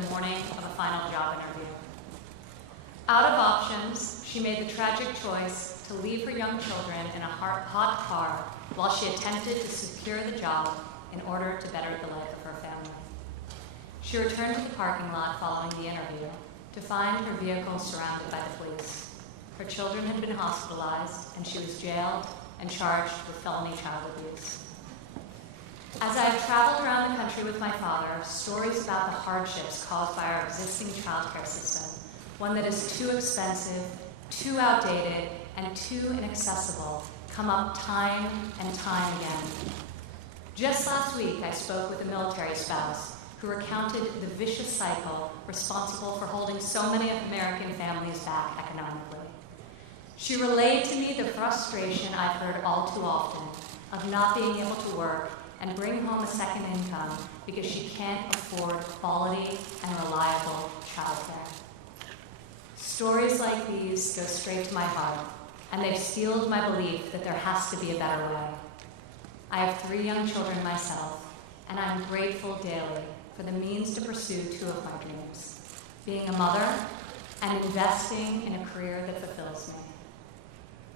the morning of a final job interview. Out of options, she made the tragic choice to leave her young children in a hot car while she attempted to secure the job in order to better the life of her family. She returned to the parking lot following the interview to find her vehicle surrounded by the police. Her children had been hospitalized, and she was jailed and charged with felony child abuse. As I have traveled around the country with my father, stories about the hardships caused by our existing childcare system, one that is too expensive, too outdated, and too inaccessible, come up time and time again. Just last week, I spoke with a military spouse who recounted the vicious cycle responsible for holding so many American families back economically. She relayed to me the frustration I've heard all too often of not being able to work and bring home a second income because she can't afford quality and reliable childcare. Stories like these go straight to my heart, and they've steeled my belief that there has to be a better way. I have 3 young children myself, and I'm grateful daily for the means to pursue 2 of my dreams, being a mother and investing in a career that fulfills me.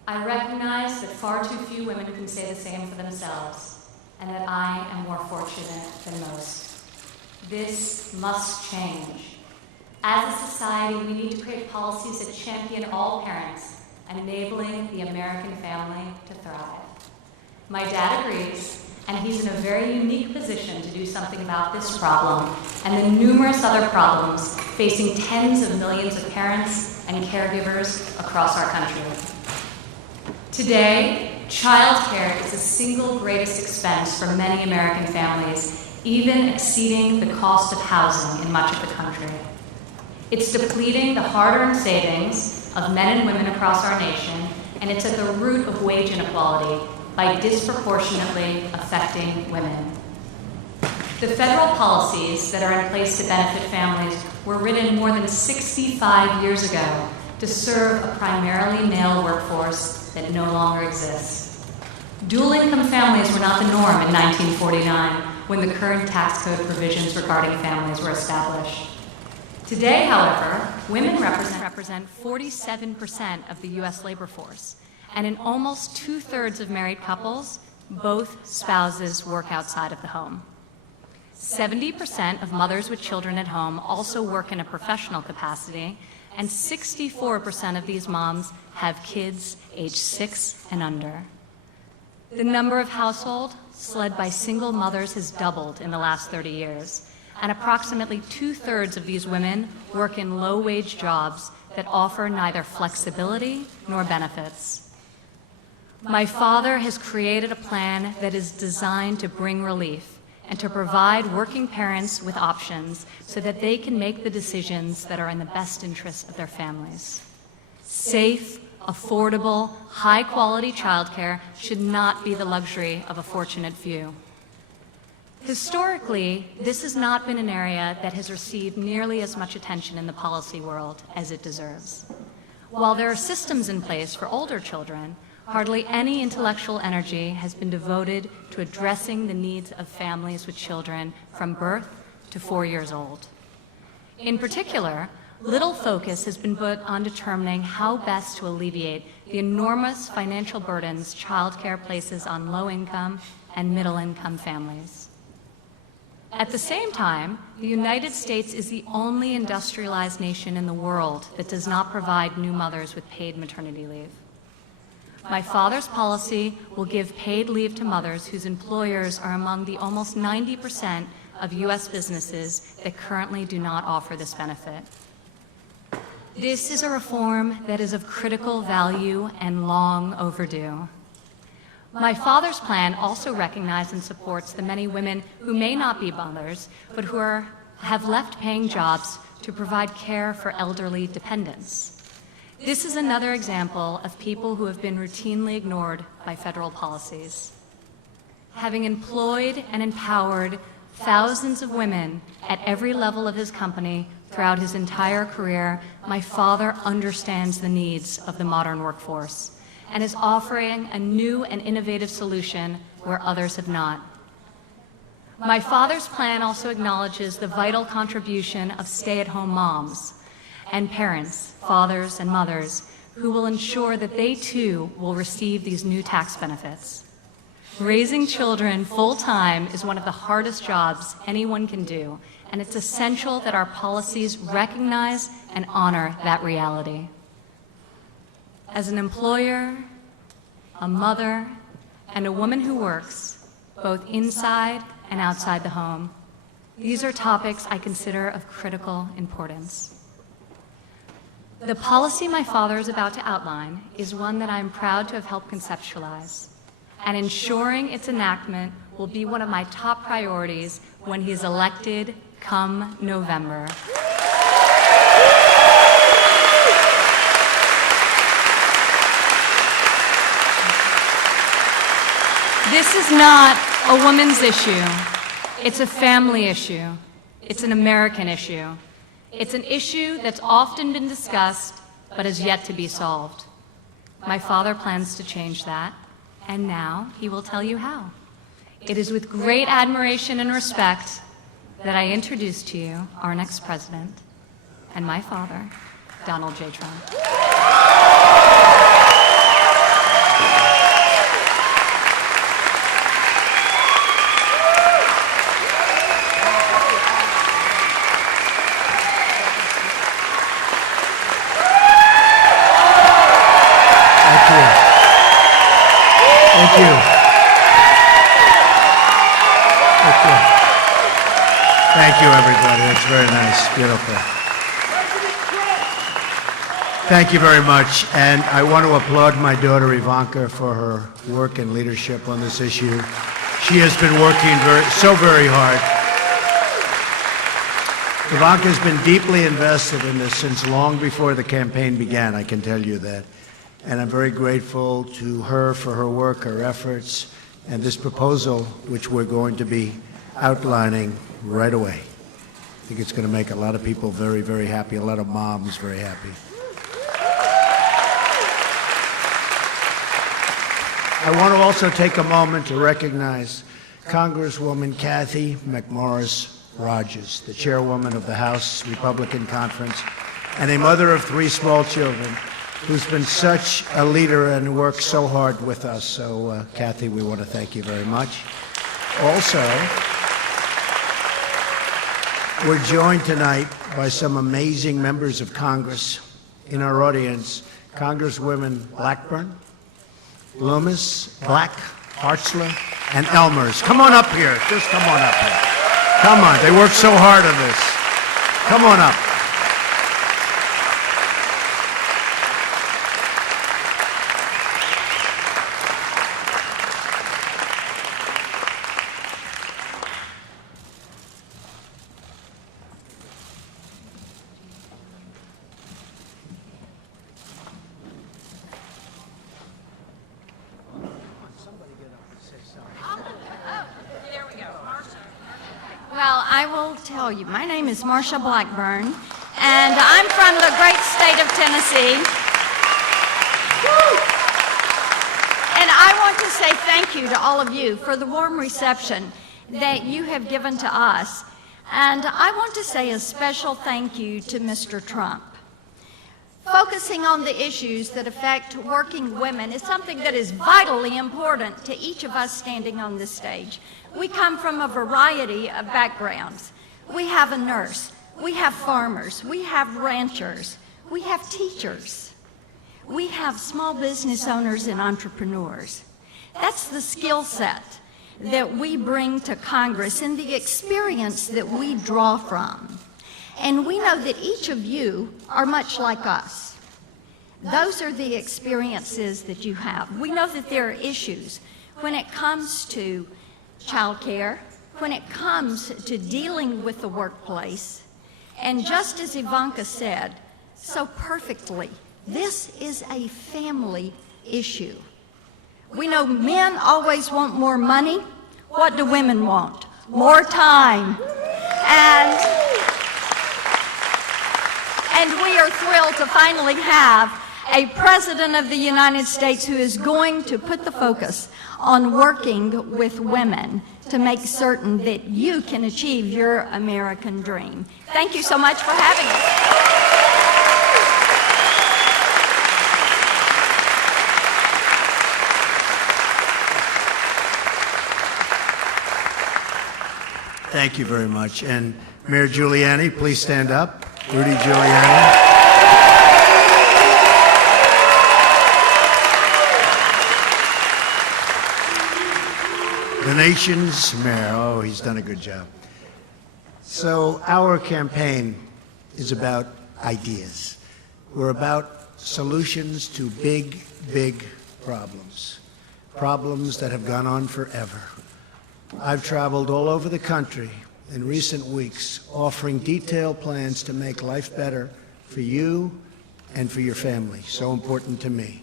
I recognize that far too few women can say the same for themselves, and that I am more fortunate than most. This must change. As a society, we need to create policies that champion all parents, enabling the American family to thrive. My dad agrees, and he's in a very unique position to do something about this problem and the numerous other problems facing tens of millions of parents and caregivers across our country. Today, childcare is the single greatest expense for many American families, even exceeding the cost of housing in much of the country. It's depleting the hard-earned savings of men and women across our nation, and it's at the root of wage inequality by disproportionately affecting women. The federal policies that are in place to benefit families were written more than 65 years ago to serve a primarily male workforce that no longer exists. Dual-income families were not the norm in 1949 when the current tax code provisions regarding families were established. Today, however, women represent 47% of the U.S. labor force, and in almost 2/3 of married couples, both spouses work outside of the home. 70% of mothers with children at home also work in a professional capacity, and 64% of these moms have kids aged 6 and under. The number of households led by single mothers has doubled in the last 30 years, and approximately 2/3 of these women work in low-wage jobs that offer neither flexibility nor benefits. My father has created a plan that is designed to bring relief and to provide working parents with options so that they can make the decisions that are in the best interest of their families. Safe, affordable, high-quality childcare should not be the luxury of a fortunate few. Historically, this has not been an area that has received nearly as much attention in the policy world as it deserves. While there are systems in place for older children, hardly any intellectual energy has been devoted to addressing the needs of families with children from birth to 4 years old. In particular, little focus has been put on determining how best to alleviate the enormous financial burdens childcare places on low-income and middle-income families. At the same time, the United States is the only industrialized nation in the world that does not provide new mothers with paid maternity leave. My father's policy will give paid leave to mothers whose employers are among the almost 90% of U.S. businesses that currently do not offer this benefit. This is a reform that is of critical value and long overdue. My father's plan also recognizes and supports the many women who may not be mothers, but who have left paying jobs to provide care for elderly dependents. This is another example of people who have been routinely ignored by federal policies. Having employed and empowered thousands of women at every level of his company throughout his entire career, my father understands the needs of the modern workforce and is offering a new and innovative solution where others have not. My father's plan also acknowledges the vital contribution of stay-at-home moms and parents, fathers and mothers, who will ensure that they too will receive these new tax benefits. Raising children full-time is one of the hardest jobs anyone can do, and it's essential that our policies recognize and honor that reality. As an employer, a mother, and a woman who works, both inside and outside the home, these are topics I consider of critical importance. The policy my father is about to outline is one that I am proud to have helped conceptualize, and ensuring its enactment will be one of my top priorities when he is elected come November. This is not a woman's issue. It's a family issue. It's an American issue. It's an issue that's often been discussed, but has yet to be solved. My father plans to change that, and now he will tell you how. It is with great admiration and respect that I introduce to you our next president and my father, Donald J. Trump. Thank you. Thank you, everybody. That's very nice. Beautiful. Thank you very much. And I want to applaud my daughter, Ivanka, for her work and leadership on this issue. She has been working very hard. Ivanka has been deeply invested in this since long before the campaign began, I can tell you that. And I'm very grateful to her for her work, her efforts, and this proposal, which we're going to be outlining right away. I think it's going to make a lot of people very, very happy, a lot of moms very happy. I want to also take a moment to recognize Congresswoman Kathy McMorris Rogers, the chairwoman of the House Republican Conference, and a mother of 3 small children, who's been such a leader and worked so hard with us. So, Kathy, we want to thank you very much. Also, we're joined tonight by some amazing members of Congress in our audience. Congresswomen Blackburn, Loomis, Black, Hartzler, and Elmers. Come on up here. Just come on up here. Come on. They worked so hard on this. Come on up. Well, I will tell you, my name is Marsha Blackburn, and I'm from the great state of Tennessee. And I want to say thank you to all of you for the warm reception that you have given to us. And I want to say a special thank you to Mr. Trump. Focusing on the issues that affect working women is something that is vitally important to each of us standing on this stage. We come from a variety of backgrounds. We have a nurse, we have farmers, we have ranchers, we have teachers, we have small business owners and entrepreneurs. That's the skill set that we bring to Congress and the experience that we draw from. And we know that each of you are much like us. Those are the experiences that you have. We know that there are issues when it comes to child care, when it comes to dealing with the workplace. And just as Ivanka said so perfectly, this is a family issue. We know men always want more money. What do women want? More time. And we are thrilled to finally have a President of the United States who is going to put the focus on working with women to make certain that you can achieve your American dream. Thank you so much for having us. Thank you very much. And Mayor Giuliani, please stand up. Rudy Giuliani. The nation's mayor. Oh, he's done a good job. So our campaign is about ideas. We're about solutions to big, big problems. Problems that have gone on forever. I've traveled all over the country in recent weeks offering detailed plans to make life better for you and for your family, so important to me.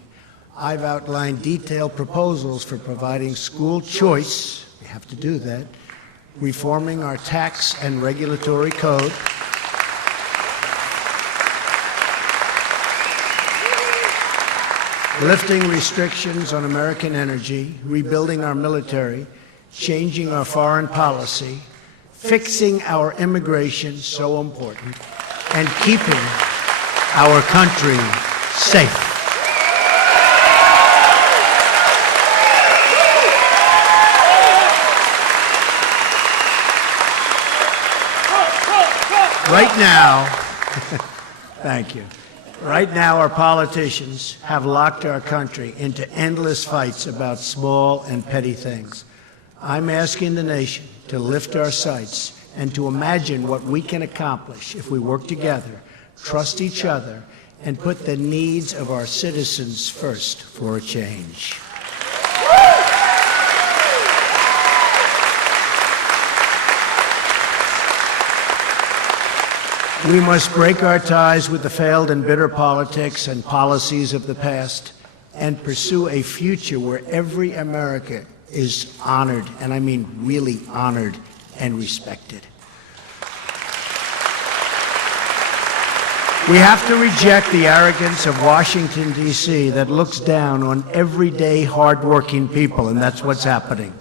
I've outlined detailed proposals for providing school choice, we have to do that, reforming our tax and regulatory code, lifting restrictions on American energy, rebuilding our military, changing our foreign policy, fixing our immigration, so important, and keeping our country safe. Right now, thank you. Right now, our politicians have locked our country into endless fights about small and petty things. I'm asking the nation to lift our sights and to imagine what we can accomplish if we work together, trust each other, and put the needs of our citizens first for a change. We must break our ties with the failed and bitter politics and policies of the past and pursue a future where every American is honored, and I mean really honored and respected. We have to reject the arrogance of Washington, D.C. that looks down on everyday, hardworking people, and that's what's happening.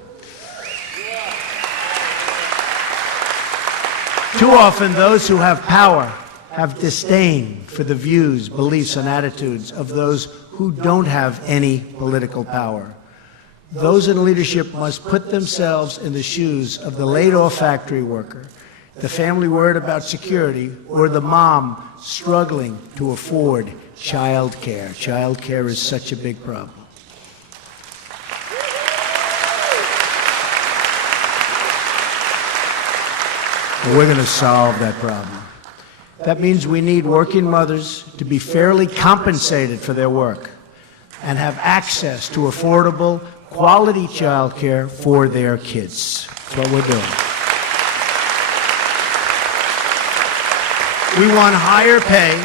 Too often, those who have power have disdain for the views, beliefs, and attitudes of those who don't have any political power. Those in leadership must put themselves in the shoes of the laid-off factory worker, the family worried about security, or the mom struggling to afford child care. Child care is such a big problem. But we're going to solve that problem. That means we need working mothers to be fairly compensated for their work and have access to affordable, quality child care for their kids. That's what we're doing. We want higher pay,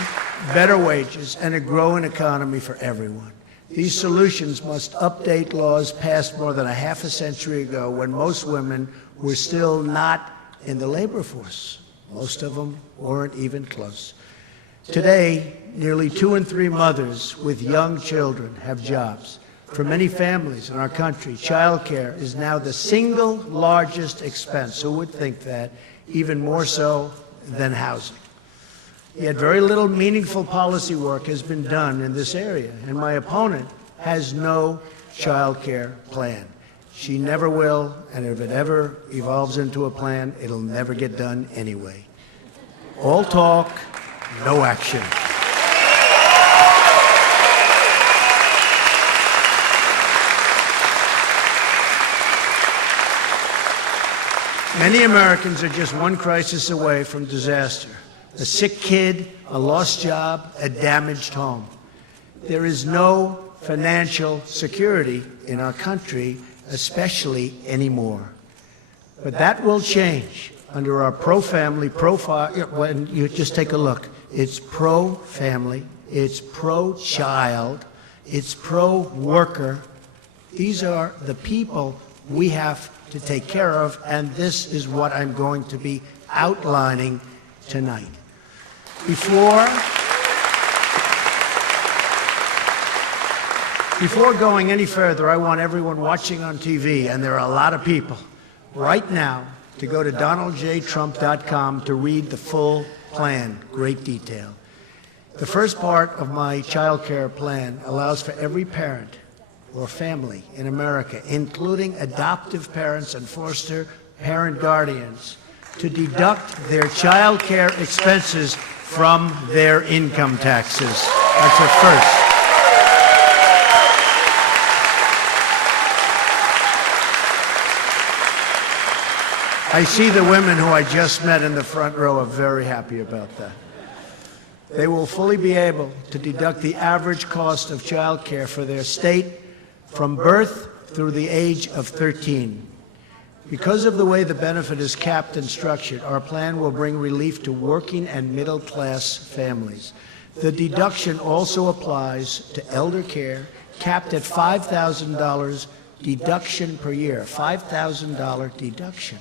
better wages, and a growing economy for everyone. These solutions must update laws passed more than a half a century ago when most women were still not in the labor force. Most of them weren't even close. Today, nearly 2 in 3 mothers with young children have jobs. For many families in our country, child care is now the single largest expense. Who would think that? Even more so than housing. Yet very little meaningful policy work has been done in this area, and my opponent has no child care plan. She never will, and if it ever evolves into a plan, it'll never get done anyway. All talk, no action. Many Americans are just one crisis away from disaster. A sick kid, a lost job, a damaged home. There is no financial security in our country, especially anymore. But that will change under our pro-family profile. When you just take a look, it's pro-family, it's pro-child, it's pro-worker. These are the people we have to take care of, and this is what I'm going to be outlining tonight. Before Before going any further, I want everyone watching on TV, and there are a lot of people, right now, to go to donaldjtrump.com to read the full plan, great detail. The first part of my child care plan allows for every parent or family in America, including adoptive parents and foster parent guardians, to deduct their child care expenses from their income taxes. That's a first. I see the women who I just met in the front row are very happy about that. They will fully be able to deduct the average cost of child care for their state from birth through the age of 13. Because of the way the benefit is capped and structured, our plan will bring relief to working and middle-class families. The deduction also applies to elder care, capped at $5,000 deduction per year, $5,000 deduction.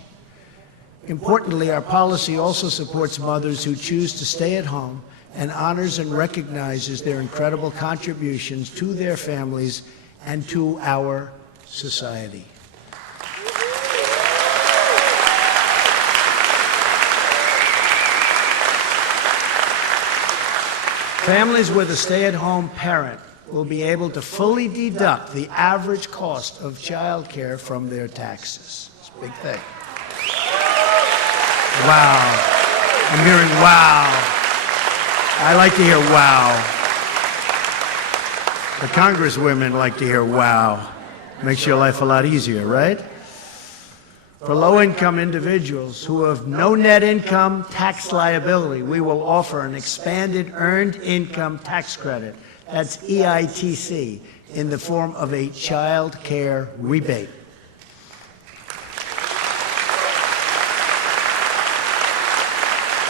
Importantly, our policy also supports mothers who choose to stay at home and honors and recognizes their incredible contributions to their families and to our society. Families with a stay-at-home parent will be able to fully deduct the average cost of child care from their taxes. It's a big thing. Wow. I'm hearing wow. I like to hear wow. The congresswomen like to hear wow. Makes your life a lot easier, right? For low-income individuals who have no net income tax liability, we will offer an expanded Earned Income Tax Credit, that's EITC, in the form of a child care rebate.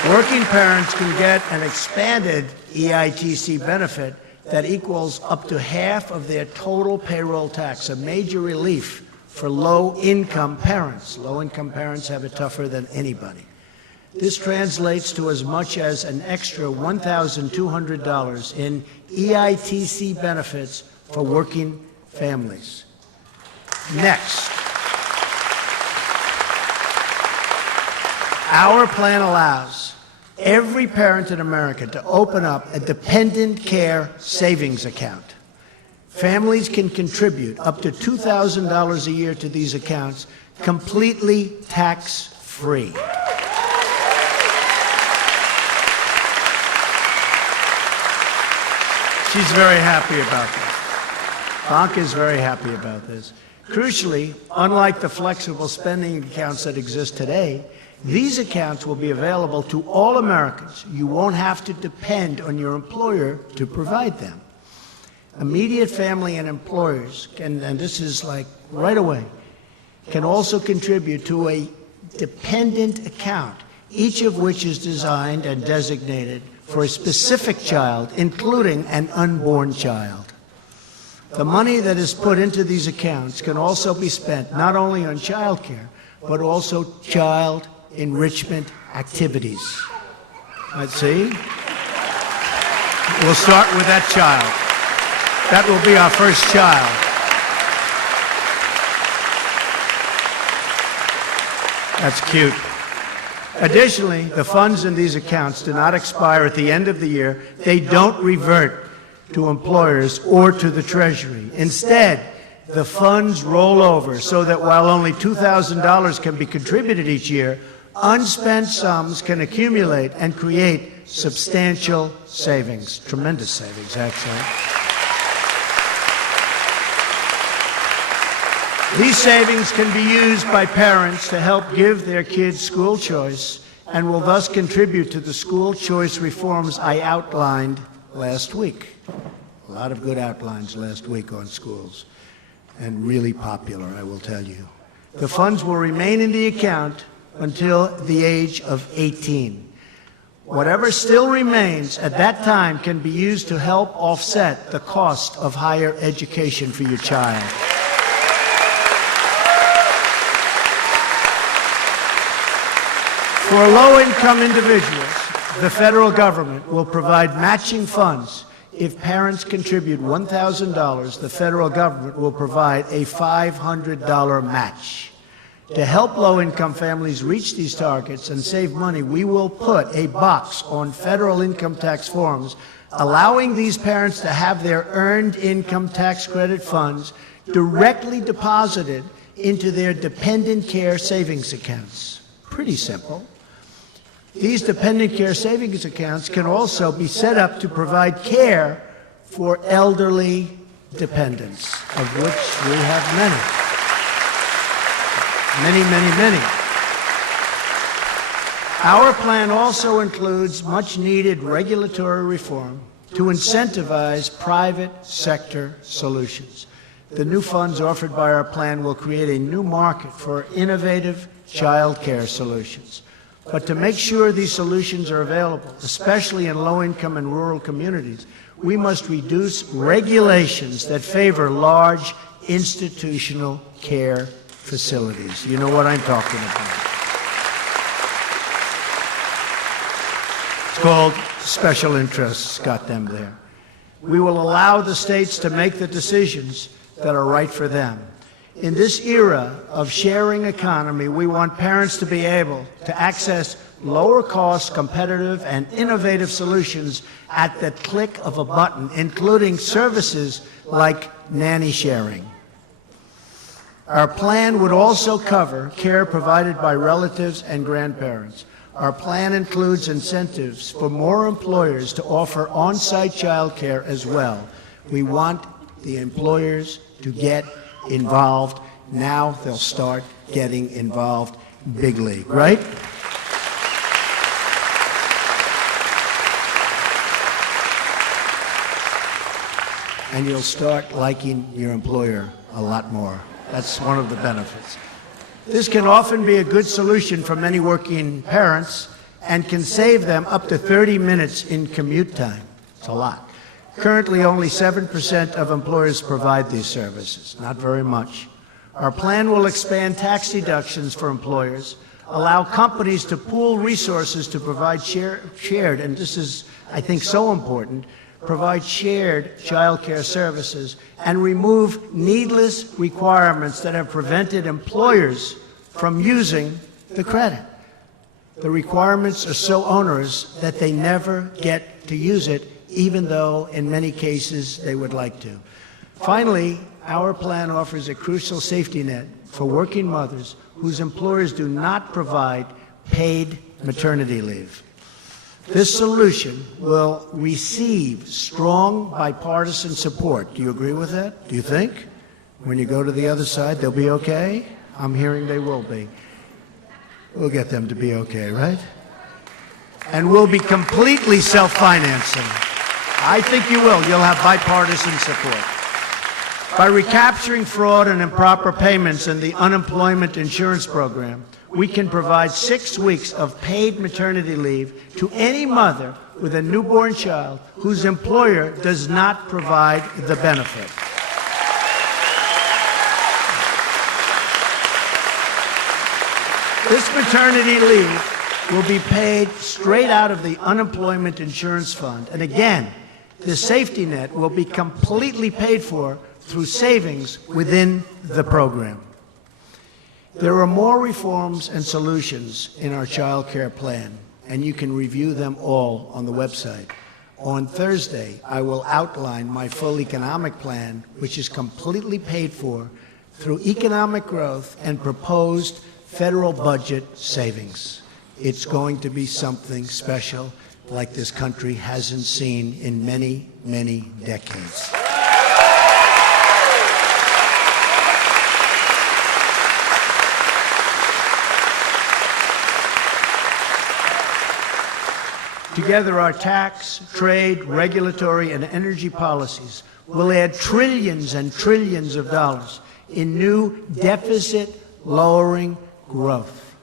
Working parents can get an expanded EITC benefit that equals up to half of their total payroll tax, a major relief for low-income parents. Low-income parents have it tougher than anybody. This translates to as much as an extra $1,200 in EITC benefits for working families. Next, our plan allows every parent in America to open up a dependent care savings account. Families can contribute up to $2,000 a year to these accounts, completely tax-free. She's very happy about this. Ivanka is very happy about this. Crucially, unlike the flexible spending accounts that exist today, these accounts will be available to all Americans. You won't have to depend on your employer to provide them. Immediate family and employers can, and this is like right away, can also contribute to a dependent account, each of which is designed and designated for a specific child, including an unborn child. The money that is put into these accounts can also be spent not only on child care, but also child enrichment activities. Let's see. We'll start with that child. That will be our first child. That's cute. Additionally, the funds in these accounts do not expire at the end of the year. They don't revert to employers or to the Treasury. Instead, the funds roll over so that while only $2,000 can be contributed each year, unspent sums can accumulate and create substantial savings, tremendous savings, actually. These savings can be used by parents to help give their kids school choice and will thus contribute to the school choice reforms I outlined last week. A lot of good outlines last week on schools, and really popular, I will tell you. The funds will remain in the account until the age of 18. Whatever still remains at that time can be used to help offset the cost of higher education for your child. For low-income individuals, the federal government will provide matching funds If parents contribute $1,000, the federal government will provide a $500 match. To help low-income families reach these targets and save money, we will put a box on federal income tax forms allowing these parents to have their earned income tax credit funds directly deposited into their dependent care savings accounts. Pretty simple. These dependent care savings accounts can also be set up to provide care for elderly dependents, of which we have many. Many, many, many. Our plan also includes much-needed regulatory reform to incentivize private sector solutions. The new funds offered by our plan will create a new market for innovative child care solutions. But to make sure these solutions are available, especially in low-income and rural communities, we must reduce regulations that favor large institutional care facilities. You know what I'm talking about. It's called special interests, got them there. We will allow the states to make the decisions that are right for them. In this era of sharing economy, we want parents to be able to access lower-cost, competitive, and innovative solutions at the click of a button, including services like nanny sharing. Our plan would also cover care provided by relatives and grandparents. Our plan includes incentives for more employers to offer on-site child care as well. We want the employers to get involved. Now they'll start getting involved big league, right? And you'll start liking your employer a lot more. That's one of the benefits. This can often be a good solution for many working parents and can save them up to 30 minutes in commute time. It's a lot. Currently, only 7% of employers provide these services, not very much. Our plan will expand tax deductions for employers, allow companies to pool resources to provide shared, and this is, I think, so important, provide shared child care services, and remove needless requirements that have prevented employers from using the credit. The requirements are so onerous that they never get to use it, even though in many cases they would like to. Finally, our plan offers a crucial safety net for working mothers whose employers do not provide paid maternity leave. This solution will receive strong bipartisan support. Do you agree with that? Do you think? When you go to the other side, they'll be okay? I'm hearing they will be. We'll get them to be okay, right? And we'll be completely self-financing. I think you will. You'll have bipartisan support. By recapturing fraud and improper payments in the unemployment insurance program, we can provide 6 weeks of paid maternity leave to any mother with a newborn child whose employer does not provide the benefit. This maternity leave will be paid straight out of the unemployment insurance fund. And again, the safety net will be completely paid for through savings within the program. There are more reforms and solutions in our child care plan, and you can review them all on the website. On Thursday, I will outline my full economic plan, which is completely paid for through economic growth and proposed federal budget savings. It's going to be something special like this country hasn't seen in many, many decades. Together, our tax, trade, regulatory, and energy policies will add trillions and trillions of dollars in new deficit-lowering growth.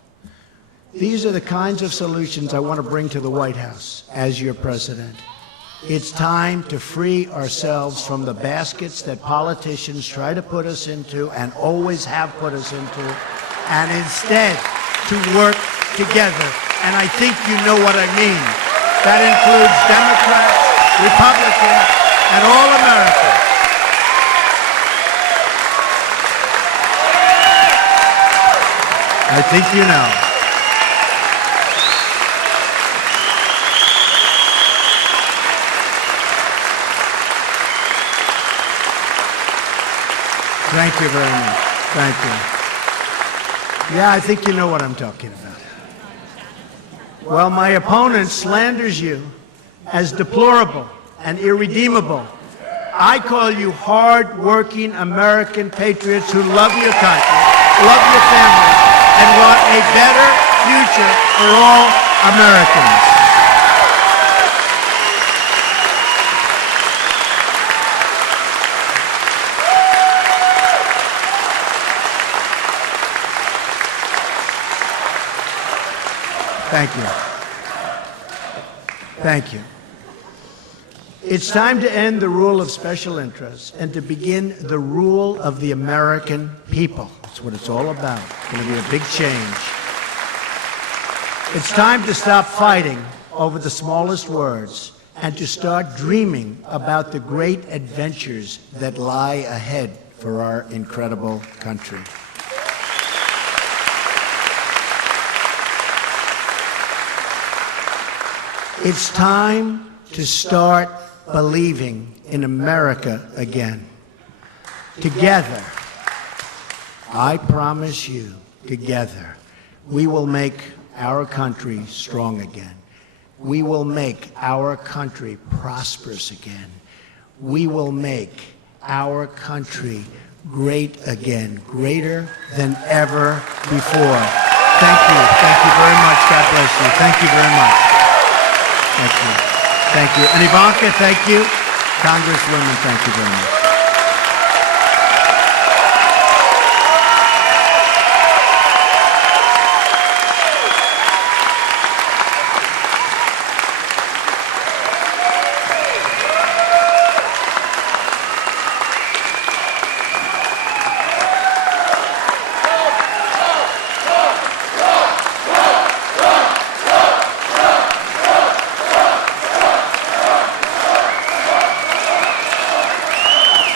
These are the kinds of solutions I want to bring to the White House as your president. It's time to free ourselves from the baskets that politicians try to put us into and always have put us into, and instead to work together. And I think you know what I mean. That includes Democrats, Republicans, and all Americans. I think you know. Thank you very much. Thank you. Yeah, I think you know what I'm talking about. Well, my opponent slanders you as deplorable and irredeemable. I call you hard-working American patriots who love your country, love your family, and want a better future for all Americans. Thank you. Thank you. It's time to end the rule of special interests and to begin the rule of the American people. That's what it's all about. It's going to be a big change. It's time to stop fighting over the smallest words and to start dreaming about the great adventures that lie ahead for our incredible country. It's time to start believing in America again. Together, I promise you, together, we will make our country strong again. We will make our country prosperous again. We will make our country great again, greater than ever before. Thank you. Thank you very much. God bless you. Thank you very much. Thank you. Thank you. And Ivanka, thank you. Congresswoman, thank you very much.